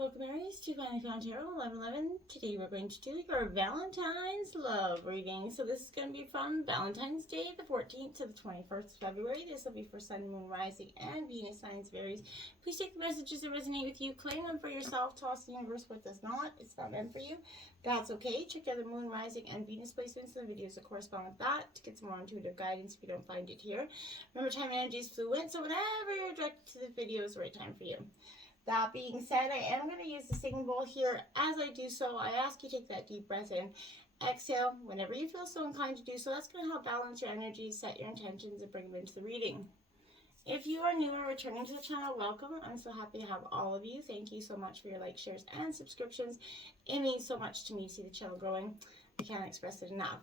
Welcome Aries to Finally Found Tarot 1111. Today we're going to do your Valentine's love reading. So this is going to be from Valentine's Day, the 14th to the 21st of February. This will be for Sun, Moon, Rising, and Venus signs of Aries. Please take the messages that resonate with you, claim them for yourself, toss the universe what does not. It's not meant for you. That's okay. Check out the Moon, Rising, and Venus placements in the videos that correspond with that to get some more intuitive guidance if you don't find it here. Remember, time and energy is fluid, so whenever you're directed to the video is the right time for you. That being said, I am going to use the singing bowl here. As I do so, I ask you to take that deep breath in. Exhale whenever you feel so inclined to do so. That's going to help balance your energy, set your intentions, and bring them into the reading. If you are new or returning to the channel, welcome. I'm so happy to have all of you. Thank you so much for your likes, shares, and subscriptions. It means so much to me to see the channel growing. I can't express it enough.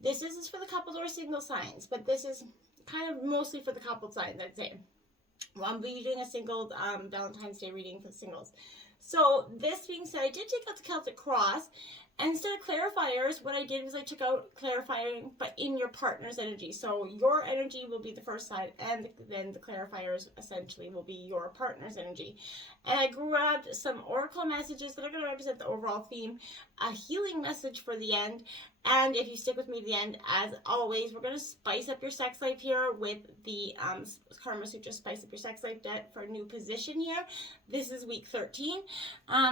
This is for the coupled or single signs, but this is kind of mostly for the coupled signs, I'd say. Well, I'll be doing a single Valentine's Day reading for the singles. So this being said, I did take out the Celtic cross. And instead of clarifiers, what I did was I took out clarifying, but in your partner's energy. So your energy will be the first side, and then the clarifiers essentially will be your partner's energy. And I grabbed some oracle messages that are going to represent the overall theme, a healing message for the end. And if you stick with me to the end, as always, we're going to spice up your sex life here with the Karma Sutra Spice Up Your Sex Life deck for a new position here. This is week 13.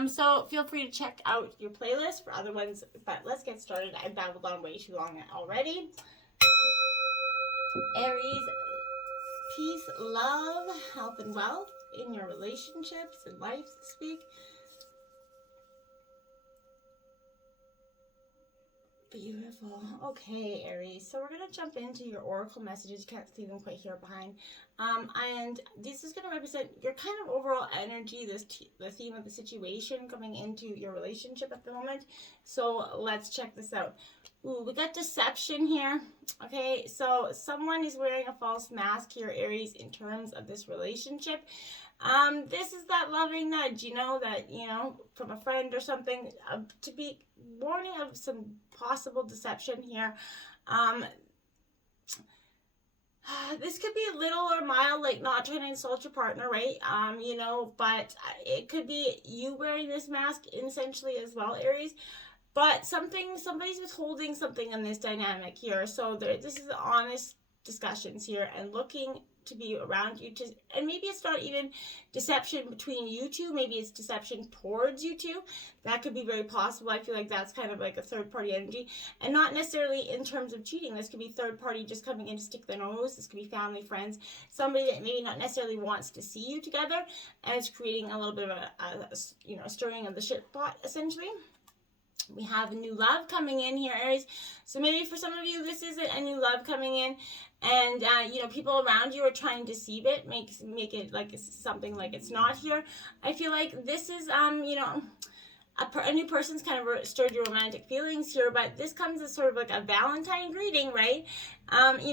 So feel free to check out your playlist for other ones. But let's get started. I babbled on way too long already. Aries, peace, love, health, and wealth in your relationships and life this week. Beautiful. Okay, Aries. So we're going to jump into your oracle messages. You can't see them quite here behind. And this is going to represent your kind of overall energy, the theme of the situation coming into your relationship at the moment. So let's check this out. Ooh, we got deception here. Okay, so someone is wearing a false mask here, Aries, in terms of this relationship. This is that loving nudge, from a friend or something, to be warning of some possible deception here. This could be little or mild, like not trying to insult your partner, right? But it could be you wearing this mask essentially as well, Aries. But somebody's withholding something in this dynamic here. So this is honest discussions here and looking to be around you and maybe it's not even deception between you two, maybe it's deception towards you two. That could be very possible. I feel like that's kind of like a third party energy, and not necessarily in terms of cheating. This could be third party just coming in to stick their nose. This could be family, friends, somebody that maybe not necessarily wants to see you together, and it's creating a little bit of a stirring of the shit pot essentially. We have a new love coming in here, Aries. So maybe for some of you, this is a new love coming in. And, people around you are trying to deceive it, make it like it's something like it's not here. I feel like this is, a new person's kind of stirred your romantic feelings here, but this comes as sort of like a Valentine greeting, right?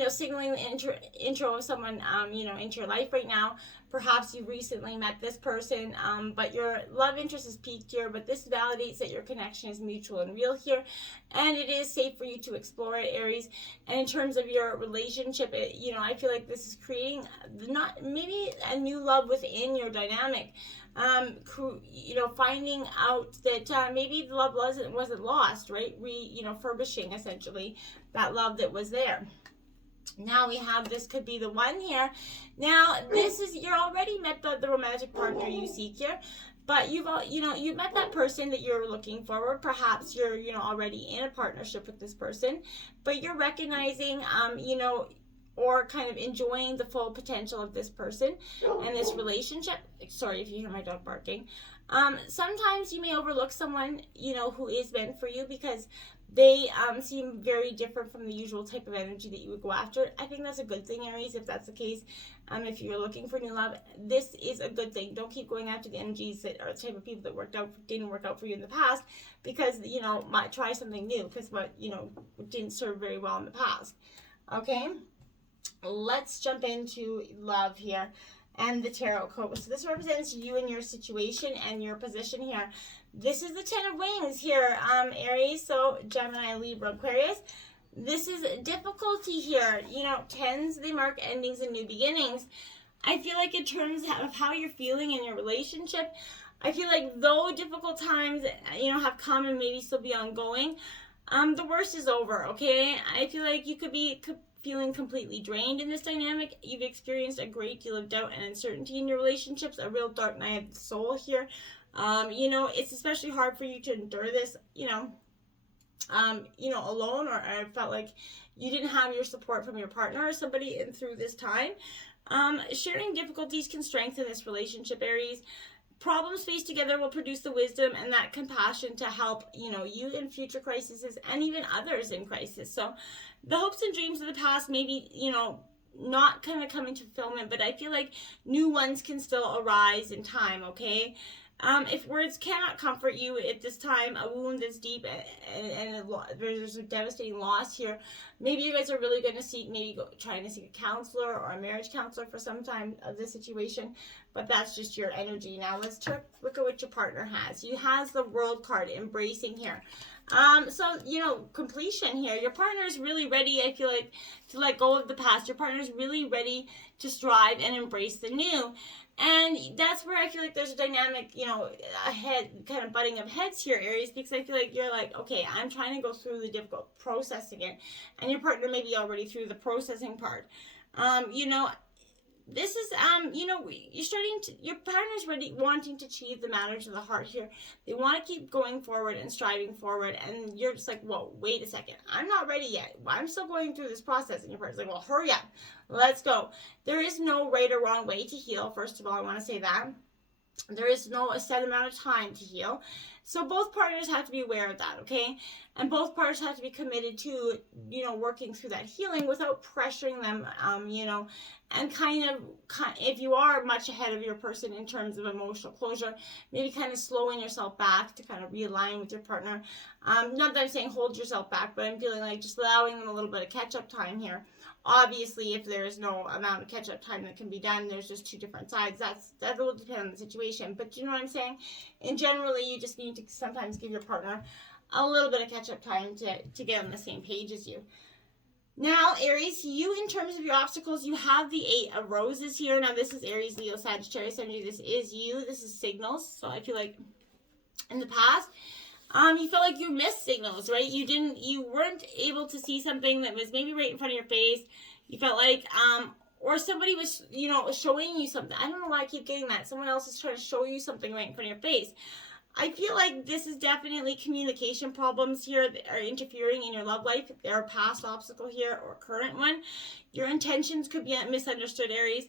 Signaling the intro of someone, into your life right now. Perhaps you recently met this person, but your love interest is peaked here, but this validates that your connection is mutual and real here, and it is safe for you to explore it, Aries. And in terms of your relationship, I feel like this is creating maybe a new love within your dynamic. Finding out that maybe the love wasn't lost, right? Furbishing essentially that love that was there. Now we have, this could be the one here. Now you're already met the romantic partner you seek here, but you've met that person that you're looking for. Perhaps you're already in a partnership with this person, but you're recognizing or kind of enjoying the full potential of this person and this relationship. Sorry if you hear my dog barking. Sometimes you may overlook someone, who is meant for you because they seem very different from the usual type of energy that you would go after. I think that's a good thing, Aries, if that's the case. If you're looking for new love, this is a good thing. Don't keep going after the energies that are the type of people that didn't work out for you in the past, because, might try something new, because what, didn't serve very well in the past. Okay? Let's jump into love here and the tarot code. So this represents you and your situation and your position here. This is the 10 of wings here, Aries. So Gemini, Libra, Aquarius. This is difficulty here. 10s, they mark endings and new beginnings. I feel like in terms of how you're feeling in your relationship, I feel like though difficult times, have come and maybe still be ongoing, the worst is over, okay? I feel like you could be feeling completely drained in this dynamic. You've experienced a great deal of doubt and uncertainty in your relationships, a real dark night of the soul here. It's especially hard for you to endure this, alone, or I felt like you didn't have your support from your partner or somebody in through this time. Sharing difficulties can strengthen this relationship, Aries. Problems faced together will produce the wisdom and that compassion to help, you in future crises and even others in crisis. So the hopes and dreams of the past maybe, not kind of coming to fulfillment, but I feel like new ones can still arise in time, okay? If words cannot comfort you at this time, a wound is deep and there's a devastating loss here. Maybe you guys are really going to trying to seek a counselor or a marriage counselor for some time of this situation, but that's just your energy. Now let's look at what your partner has. He has the World card, embracing here. Completion here. Your partner is really ready, I feel like, to let go of the past. Your partner is really ready to strive and embrace the new. And that's where I feel like there's a dynamic, a head kind of butting of heads here, Aries, because I feel like you're like, okay, I'm trying to go through the difficult processing it, and your partner may be already through the processing part. This is, your partner's ready, wanting to achieve the matters of the heart here. They want to keep going forward and striving forward, and you're just like, whoa, wait a second. I'm not ready yet. I'm still going through this process, and your partner's like, well, hurry up. Let's go. There is no right or wrong way to heal. First of all, I want to say that. There is no set amount of time to heal. So both partners have to be aware of that, okay? And both partners have to be committed to, working through that healing without pressuring them, and kind of, if you are much ahead of your person in terms of emotional closure, maybe kind of slowing yourself back to kind of realign with your partner. Not that I'm saying hold yourself back, but I'm feeling like just allowing them a little bit of catch-up time here. Obviously, if there is no amount of catch-up time that can be done, there's just two different sides. That will depend on the situation. But you know what I'm saying? And generally, you just need to sometimes give your partner a little bit of catch-up time to get on the same page as you. Now, Aries, you, in terms of your obstacles, you have the 8 of Roses here. Now, this is Aries, Leo, Sagittarius energy. This is you. This is signals. So I feel like in the past, you felt like you missed signals, right? You weren't able to see something that was maybe right in front of your face. You felt like, or somebody was, showing you something. I don't know why I keep getting that. Someone else is trying to show you something right in front of your face. I feel like this is definitely communication problems here that are interfering in your love life. If there are a past obstacle here or current one, your intentions could be misunderstood, Aries.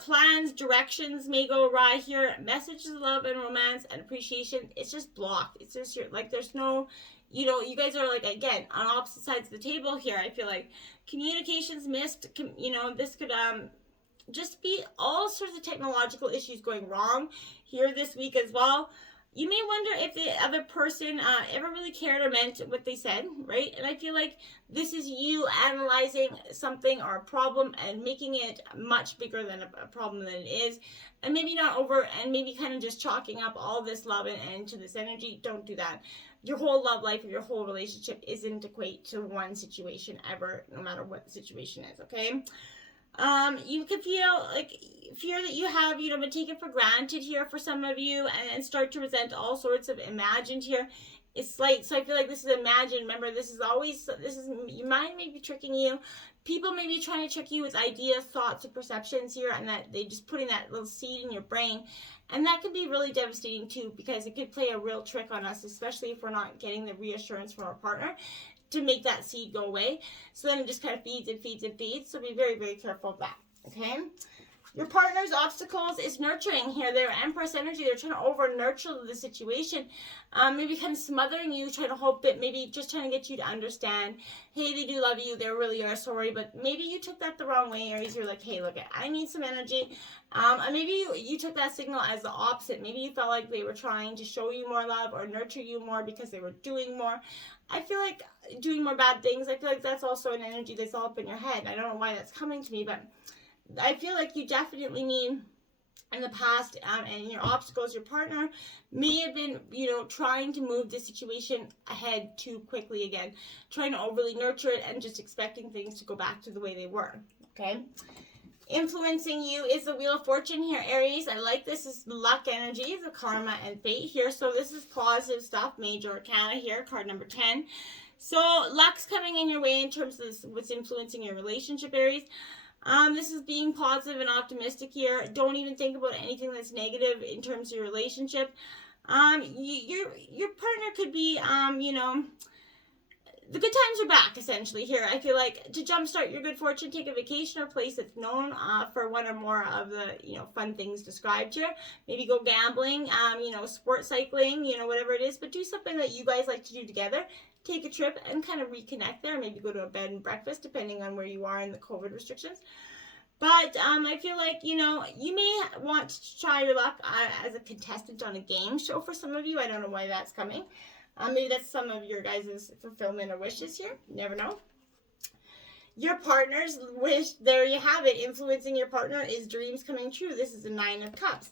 Plans, directions may go awry here. Messages of love and romance and appreciation, it's just blocked. It's just there's no, you guys are like, again, on opposite sides of the table here. I feel like communication's missed. This could just be all sorts of technological issues going wrong here this week as well. You may wonder if the other person ever really cared or meant what they said, right? And I feel like this is you analyzing something or a problem and making it much bigger than a problem than it is. And maybe not over, and maybe kind of just chalking up all this love and into this energy. Don't do that. Your whole love life or your whole relationship isn't equate to one situation ever, no matter what the situation is, okay? You could feel like fear that you have, been taken for granted here for some of you, and start to resent all sorts of imagined here. It's like, so I feel like this is imagined. Remember, your mind may be tricking you. People may be trying to trick you with ideas, thoughts, or perceptions here, and that they just putting that little seed in your brain. And that can be really devastating too, because it could play a real trick on us, especially if we're not getting the reassurance from our partner to make that seed go away. So then it just kind of feeds and feeds and feeds. So be very, very careful of that. Okay? Your partner's obstacles is nurturing here. They're Empress energy. They're trying to over-nurture the situation. Maybe kind of smothering you, trying to hope that maybe just trying to get you to understand, hey, they do love you. They really are sorry. But maybe you took that the wrong way, Aries. You're like, hey, look, I need some energy. And maybe you took that signal as the opposite. Maybe you felt like they were trying to show you more love or nurture you more because they were doing more. I feel like doing more bad things, I feel like that's also an energy that's all up in your head. I don't know why that's coming to me, but I feel like you definitely need, in the past, and your obstacles, your partner may have been, trying to move the situation ahead too quickly again, trying to overly nurture it and just expecting things to go back to the way they were, okay? Influencing you is the Wheel of Fortune here, Aries. I like this. Is luck energy, the karma and fate here. So this is positive stuff. Major Arcana here, card number 10. So luck's coming in your way in terms of what's influencing your relationship, Aries. This is being positive and optimistic here. Don't even think about anything that's negative in terms of your relationship. Your partner could be, you know, the good times are back, essentially, here. I feel like to jumpstart your good fortune, take a vacation or place that's known for one or more of the, you know, fun things described here. Maybe go gambling, you know, sport cycling, you know, whatever it is. But do something that you guys like to do together. Take a trip and kind of reconnect there. Maybe go to a bed and breakfast, depending on where you are in the COVID restrictions. But I feel like, you know, you may want to try your luck as a contestant on a game show for some of you. I don't know why that's coming. Maybe that's some of your guys' fulfillment or wishes here. You never know. Your partner's wish, there you have it. Influencing your partner is dreams coming true. This is the 9 of Cups.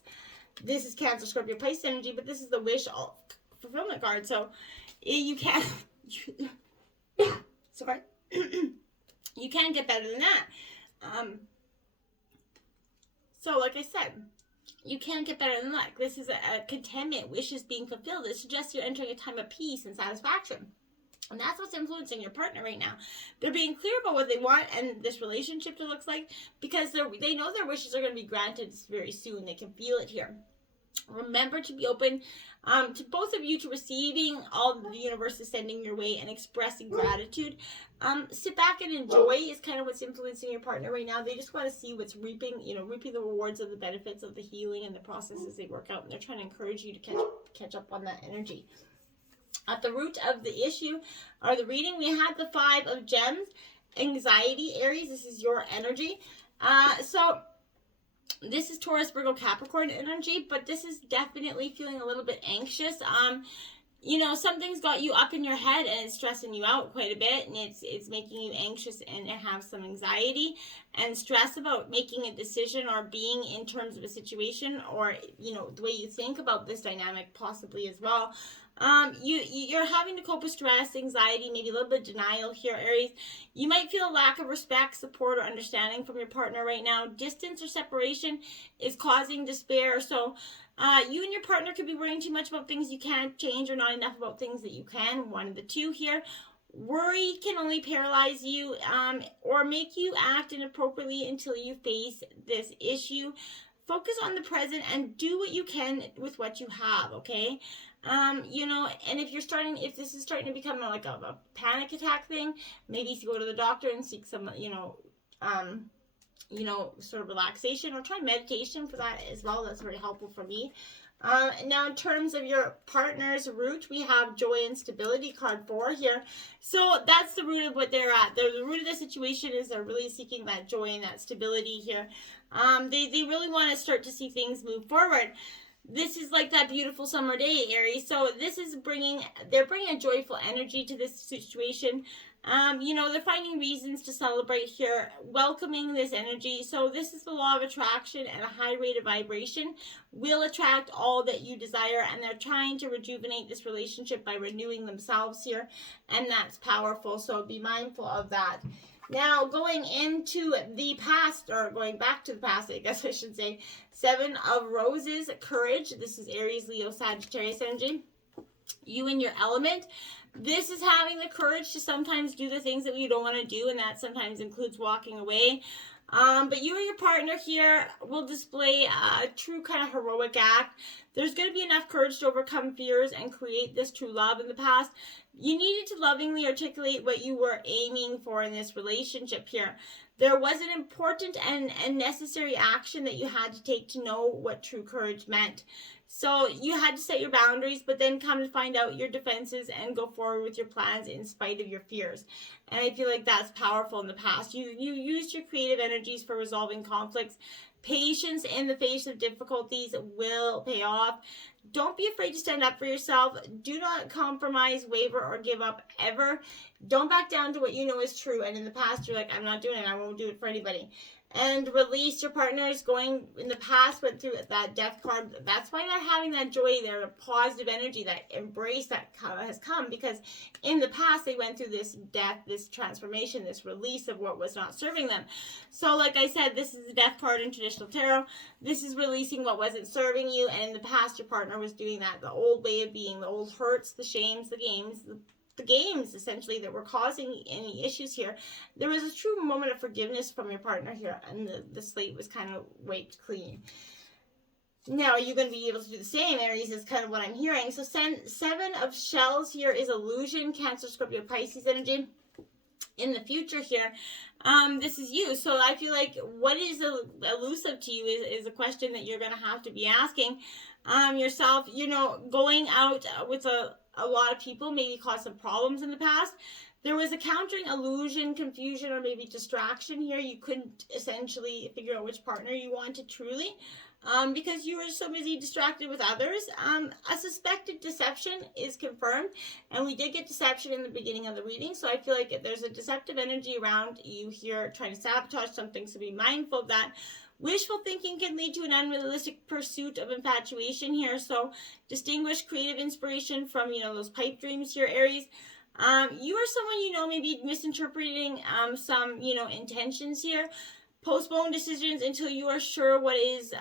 This is Cancer, Scorpio, Pisces energy, but this is the wish fulfillment card. So you can't, sorry, you can't get better than that. So like I said, you can't get better than luck. This is a contentment, wishes being fulfilled. It suggests you're entering a time of peace and satisfaction. And that's what's influencing your partner right now. They're being clear about what they want and this relationship to look like, because they know their wishes are going to be granted very soon. They can feel it here. Remember to be open to both of you to receiving all the universe is sending your way and expressing gratitude. Sit back and enjoy is kind of what's influencing your partner right now. They just want to see what's reaping the rewards of the benefits of the healing and the processes they work out. And they're trying to encourage you to catch up on that energy. At the root of the issue or the reading, we had the 5 of Gems, anxiety, Aries. This is your energy. So this is Taurus, Virgo, Capricorn energy, but this is definitely feeling a little bit anxious. You know, something's got you up in your head and it's stressing you out quite a bit, and it's making you anxious and have some anxiety and stress about making a decision or being in terms of a situation, or, you know, the way you think about this dynamic possibly as well. You're having to cope with stress, anxiety, maybe a little bit of denial here, Aries. You might feel a lack of respect, support, or understanding from your partner right now. Distance or separation is causing despair. So you and your partner could be worrying too much about things you can't change, or not enough about things that you can. One of the two here. Worry can only paralyze you or make you act inappropriately until you face this issue. Focus on the present and do what you can with what you have, okay? You know, and if this is starting to become like a panic attack thing, maybe you go to the doctor and seek some, sort of relaxation, or try meditation for that as well. That's very helpful for me. Now, in terms of your partner's root, we have joy and stability, card 4 here. So that's the root of what they're at. The root of the situation is they're really seeking that joy and that stability here. They really want to start to see things move forward. This is like that beautiful summer day, Aries. So this is they're bringing a joyful energy to this situation. They're finding reasons to celebrate here, welcoming this energy. So this is the law of attraction, and a high rate of vibration will attract all that you desire, and they're trying to rejuvenate this relationship by renewing themselves here, and that's powerful. So be mindful of that. Now, going into the past, or going back to the past, I guess I should say, 7 of Roses, courage. This is Aries, Leo, Sagittarius energy. You in your element. This is having the courage to sometimes do the things that you don't want to do, and that sometimes includes walking away. But you and your partner here will display a true kind of heroic act. There's going to be enough courage to overcome fears and create this true love. In the past, you needed to lovingly articulate what you were aiming for in this relationship here. There was an important and necessary action that you had to take to know what true courage meant. So you had to set your boundaries, but then come to find out your defenses and go forward with your plans in spite of your fears. And I feel like that's powerful in the past. You used your creative energies for resolving conflicts. Patience in the face of difficulties will pay off. Don't be afraid to stand up for yourself. Do not compromise, waver, or give up ever. Don't back down to what you know is true. And in the past, you're like, I'm not doing it. I won't do it for anybody. and release. Your partner is going, in the past, went through that death card. That's why they're having that joy there, a positive energy, that embrace that has come, because in the past they went through this death, this transformation, this release of what was not serving them. So like I said, this is the death card in traditional tarot. This is releasing what wasn't serving you, and in the past your partner was doing that, the old way of being, the old hurts, the shames, the games, the games essentially that were causing any issues here. There was a true moment of forgiveness from your partner here, and the slate was kind of wiped clean. Now, are you going to be able to do the same, Aries, is kind of what I'm hearing. So 7 of shells here is illusion, Cancer, Scorpio, Pisces energy. In the future here, this is you. So I feel like what is elusive to you is a question that you're going to have to be asking yourself. You know, going out with a lot of people maybe caused some problems in the past. There was a countering illusion, confusion, or maybe distraction here. You couldn't essentially figure out which partner you wanted truly, because you were so busy distracted with others. A suspected deception is confirmed, and we did get deception in the beginning of the reading, so I feel like there's a deceptive energy around you here trying to sabotage something, so be mindful of that. Wishful thinking can lead to an unrealistic pursuit of infatuation here, so distinguish creative inspiration from, those pipe dreams here, Aries. You are someone, maybe misinterpreting some, intentions here. Postpone decisions until you are sure what is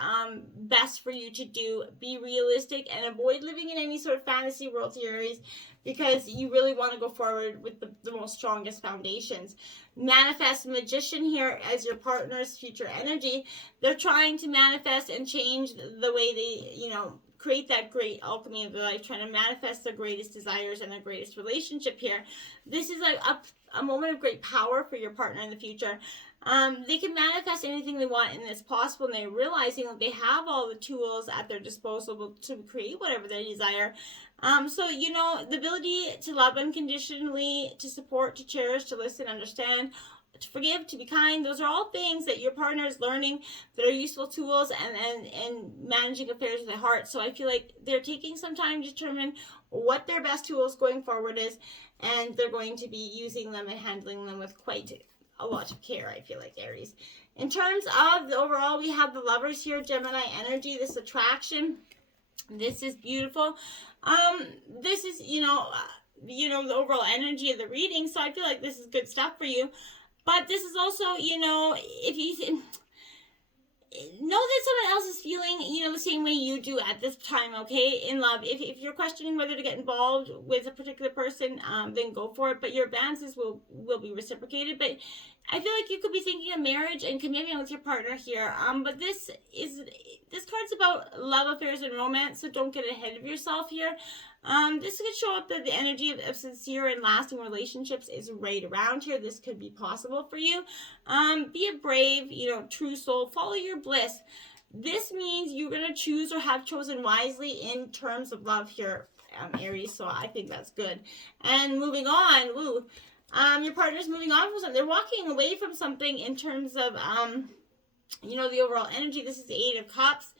best for you to do. Be realistic and avoid living in any sort of fantasy world here, Aries, because you really want to go forward with the most strongest foundations. Manifest Magician here as your partner's future energy. They're trying to manifest and change the way they, create that great alchemy of their life, trying to manifest their greatest desires and their greatest relationship here. This is a moment of great power for your partner in the future. They can manifest anything they want, and it's possible, and they're realizing that they have all the tools at their disposal to create whatever they desire. So, the ability to love unconditionally, to support, to cherish, to listen, understand, to forgive, to be kind, those are all things that your partner is learning that are useful tools and managing affairs with their heart. So I feel like they're taking some time to determine what their best tools going forward is, and they're going to be using them and handling them with quite a lot of care, I feel like, Aries. In terms of the overall, we have the Lovers here, Gemini energy, this attraction. This is beautiful. This is, the overall energy of the reading, so I feel like this is good stuff for you. But this is also, if you know that someone else is feeling, the same way you do at this time, okay, in love. If you're questioning whether to get involved with a particular person, then go for it. But your advances will be reciprocated. But I feel like you could be thinking of marriage and commitment with your partner here. But this card's about love affairs and romance, so don't get ahead of yourself here. This could show up that the energy of sincere and lasting relationships is right around here. This could be possible for you. Be a brave, true soul. Follow your bliss. This means you're going to choose or have chosen wisely in terms of love here, Aries. So I think that's good. And moving on, your partner's moving on from something. They're walking away from something in terms of, the overall energy. This is the 8 of Cups,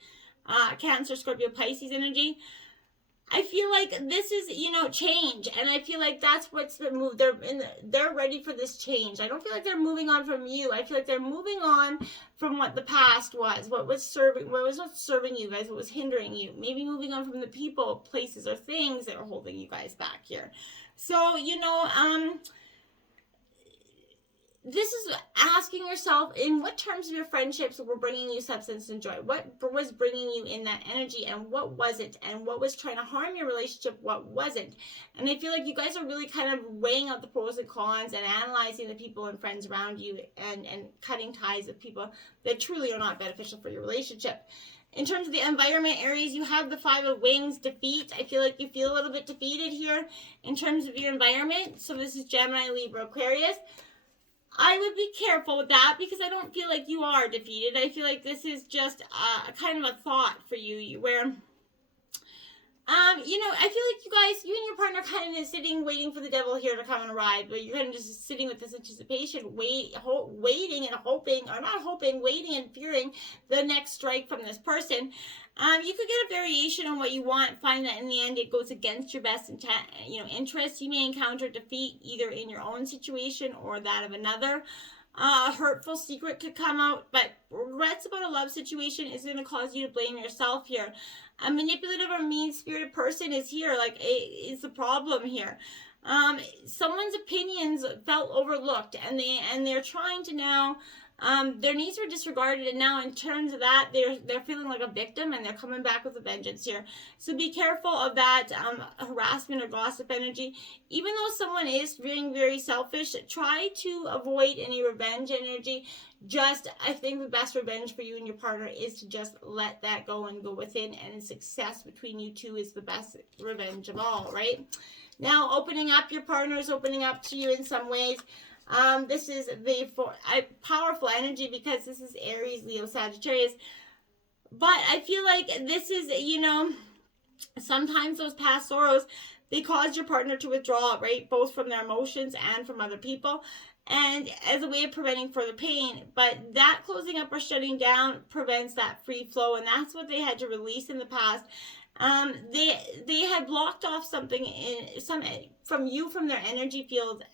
Cancer, Scorpio, Pisces energy. I feel like this is, change, and I feel like that's what's been moved. They're ready for this change. I don't feel like they're moving on from you. I feel like they're moving on from what the past was, what was not serving you guys, what was hindering you. Maybe moving on from the people, places, or things that are holding you guys back here. So, this is asking yourself, in what terms of your friendships were bringing you substance and joy? What was bringing you in that energy, and what wasn't? And what was trying to harm your relationship? What wasn't? And I feel like you guys are really kind of weighing out the pros and cons and analyzing the people and friends around you, and cutting ties with people that truly are not beneficial for your relationship. In terms of the environment, Aries, you have the 5 of Wings, defeat. I feel like you feel a little bit defeated here in terms of your environment. So this is Gemini, Libra, Aquarius. I would be careful with that, because I don't feel like you are defeated. I feel like this is just a kind of a thought for you where, I feel like you guys, you and your partner kind of sitting, waiting for the devil here to come and arrive, but you're kind of just sitting with this anticipation, waiting and hoping, or not hoping, waiting and fearing the next strike from this person. You could get a variation on what you want, find that in the end it goes against your best interests. You may encounter defeat either in your own situation or that of another. A hurtful secret could come out, but regrets about a love situation is going to cause you to blame yourself here. A manipulative or mean-spirited person is here, like, is the problem here. Someone's opinions felt overlooked, and they're trying to now, their needs were disregarded, and now in terms of that, they're feeling like a victim, and they're coming back with a vengeance here. So be careful of that harassment or gossip energy. Even though someone is being very selfish, try to avoid any revenge energy. I think the best revenge for you and your partner is to just let that go and go within, and success between you two is the best revenge of all, right? Now, opening up, your partner is opening up to you in some ways. This is the powerful energy, because this is Aries, Leo, Sagittarius. But I feel like this is, sometimes those past sorrows, they cause your partner to withdraw, right? Both from their emotions and from other people, and as a way of preventing further pain. But that closing up or shutting down prevents that free flow, and that's what they had to release in the past. They had blocked off something from their energy field.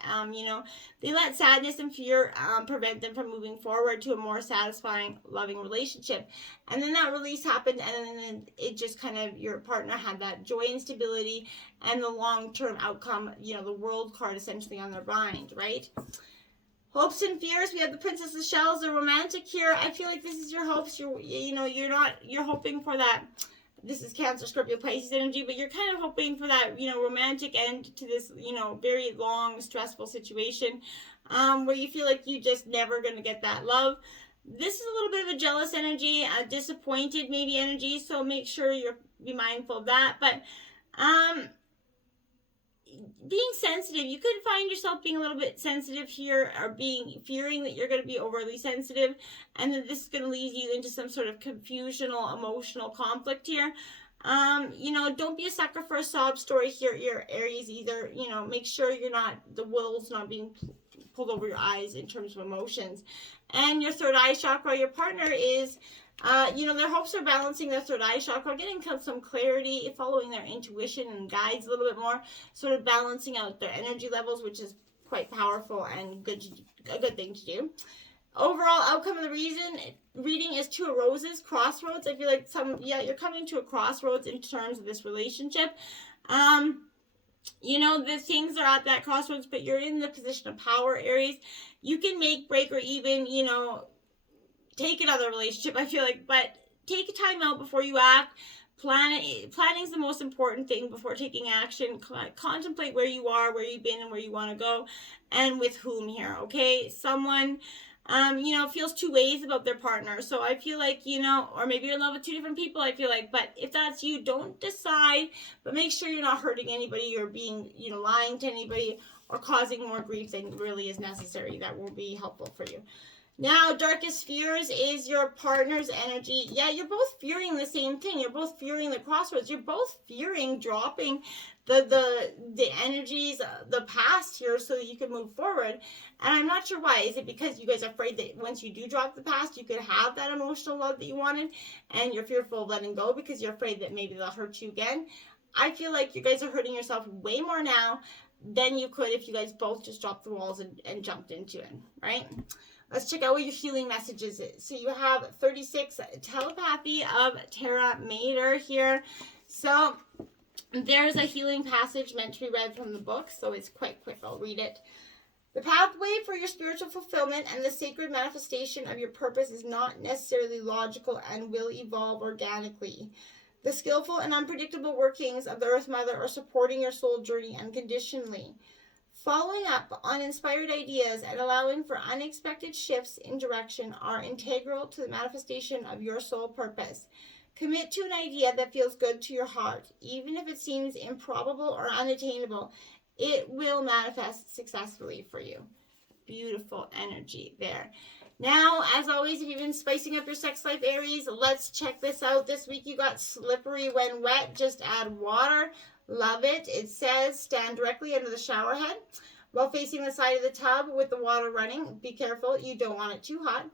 They let sadness and fear prevent them from moving forward to a more satisfying, loving relationship. And then that release happened, and then it just kind of, your partner had that joy and stability and the long-term outcome, the World card essentially on their mind, right? Hopes and fears. We have the Princess of Shells, the romantic here. I feel like this is your hopes. You're hoping for that. This is Cancer, Scorpio, Pisces energy, but you're kind of hoping for that, romantic end to this, very long, stressful situation, where you feel like you just never going to get that love. This is a little bit of a jealous energy, a disappointed maybe energy, so make sure be mindful of that. But being sensitive, you could find yourself being a little bit sensitive here, or fearing that you're going to be overly sensitive, and that this is going to lead you into some sort of confusional emotional conflict here. Don't be a sucker for a sob story here, your Aries, either. Make sure the wool's not being pulled over your eyes in terms of emotions. And your third eye chakra, your partner is their hopes are balancing their third eye chakra, getting some clarity, following their intuition and guides a little bit more, sort of balancing out their energy levels, which is quite powerful and a good thing to do. Overall outcome of the reading is Two of Roses, crossroads. I feel like you're coming to a crossroads in terms of this relationship. The things are at that crossroads, but you're in the position of power, Aries. You can make, break, or even, take another relationship, I feel like, but take a time out before you act. Planning is the most important thing before taking action. Contemplate where you are, where you've been, and where you want to go, and with whom here, okay? Someone, feels two ways about their partner. So I feel like, or maybe you're in love with two different people, I feel like. But if that's you, don't decide, but make sure you're not hurting anybody or being, lying to anybody or causing more grief than really is necessary. That will be helpful for you. Now, darkest fears is your partner's energy. Yeah, you're both fearing the same thing. You're both fearing the crossroads. You're both fearing dropping the energies, the past here, so that you can move forward. And I'm not sure why. Is it because you guys are afraid that once you do drop the past, you could have that emotional love that you wanted, and you're fearful of letting go because you're afraid that maybe they'll hurt you again? I feel like you guys are hurting yourself way more now than you could if you guys both just dropped the walls and jumped into it, right? Let's check out what your healing messages is. So you have 36, Telepathy of Tara Mater here. So there's a healing passage meant to be read from the book, so it's quite quick. I'll read it. The pathway for your spiritual fulfillment and the sacred manifestation of your purpose is not necessarily logical and will evolve organically. The skillful and unpredictable workings of the Earth Mother are supporting your soul journey unconditionally. Following up on inspired ideas and allowing for unexpected shifts in direction are integral to the manifestation of your soul purpose. Commit to an idea that feels good to your heart. Even if it seems improbable or unattainable, it will manifest successfully for you. Beautiful energy there. Now, as always, if you've been spicing up your sex life, Aries, let's check this out. This week you got slippery when wet. Just add water. Love it. It says stand directly under the shower head while facing the side of the tub with the water running. Be careful. You don't want it too hot.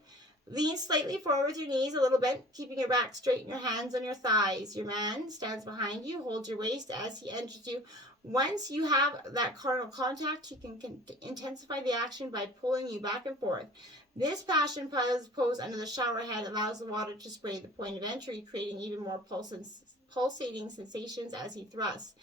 Lean slightly forward with your knees a little bit, keeping your back straight and your hands on your thighs. Your man stands behind you, holds your waist as he enters you. Once you have that carnal contact, he can intensify the action by pulling you back and forth. This passion pose under the shower head allows the water to spray the point of entry, creating even more pulsating sensations as he thrusts.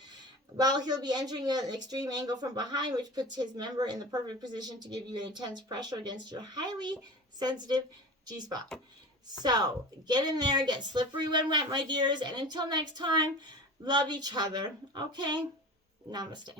Well, he'll be entering you at an extreme angle from behind, which puts his member in the perfect position to give you an intense pressure against your highly sensitive G-spot. So, get in there, get slippery when wet, my dears, and until next time, love each other, okay? Namaste.